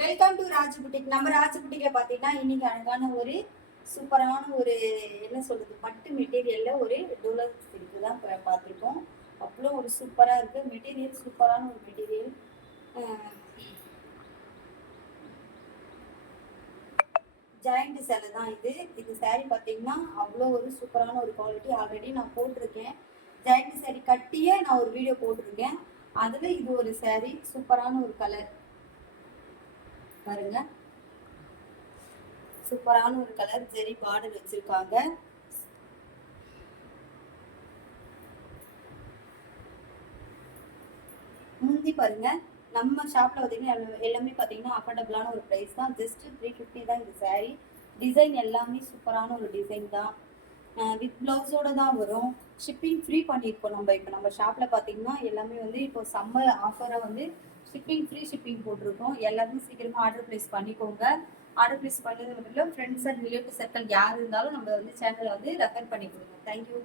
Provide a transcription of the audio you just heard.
Welcome to Raj boutique. நம்ம ராஜ் புட்டிக்ல பாத்தீங்கன்னா இன்னைக்கு அழகான ஒரு சூப்பரான ஒரு என்ன சொல்றது பட்டு மெட்டீரியல்ல ஒரு டோலர் சில்க் தான் பார்த்துருக்கோம். அவ்வளோ ஒரு சூப்பரா இருக்கு மெட்டீரியல், சூப்பரான ஒரு மெட்டீரியல். ஜாயிண்ட் சேலை தான் இது. இது சாரீ பார்த்தீங்கன்னா அவ்வளோ ஒரு சூப்பரான ஒரு குவாலிட்டி. ஆல்ரெடி நான் போட்டிருக்கேன், ஜாயிண்ட் சாரீ கட்டியே நான் ஒரு வீடியோ போட்டிருக்கேன். அதில் இது ஒரு சாரீ, சூப்பரான ஒரு கலர் பாருங்க, சூப்பரான ஒரு கலர். ஜெரி பார்டர் வச்சிருக்காங்க. முந்தி பாருங்க, நம்ம ஷாப்ல பார்த்தீங்கன்னா எல்லாமே பார்த்தீங்கன்னா அஃபோர்டபுளான ஒரு ப்ரைஸ் தான். ஜஸ்ட் 350 தான் இந்த சாரீ. டிசைன் எல்லாமே சூப்பரான ஒரு டிசைன் தான். வித் ப்ளவுஸோட தான் வரும். ஷிப்பிங் ஃப்ரீ பண்ணியிருக்கோம் நம்ம. இப்போ நம்ம ஷாப்பில் பார்த்தீங்கன்னா எல்லாமே வந்து இப்போ சம்மர் ஆஃபராக வந்து ஷிப்பிங் ஃப்ரீ ஷிப்பிங் போட்டிருக்கோம். எல்லாருமே சீக்கிரமாக ஆர்டர் ப்ளேஸ் பண்ணிக்கோங்க. ஆர்டர் ப்ளேஸ் பண்ணது மட்டும் இல்லை, ஃப்ரெண்ட்ஸ் அண்ட் ரிலேட்டிவ் சர்க்கிள் யார் இருந்தாலும் நம்ம வந்து சேனலை வந்து ரெஃபர் பண்ணி கொடுங்க. தேங்க்யூ.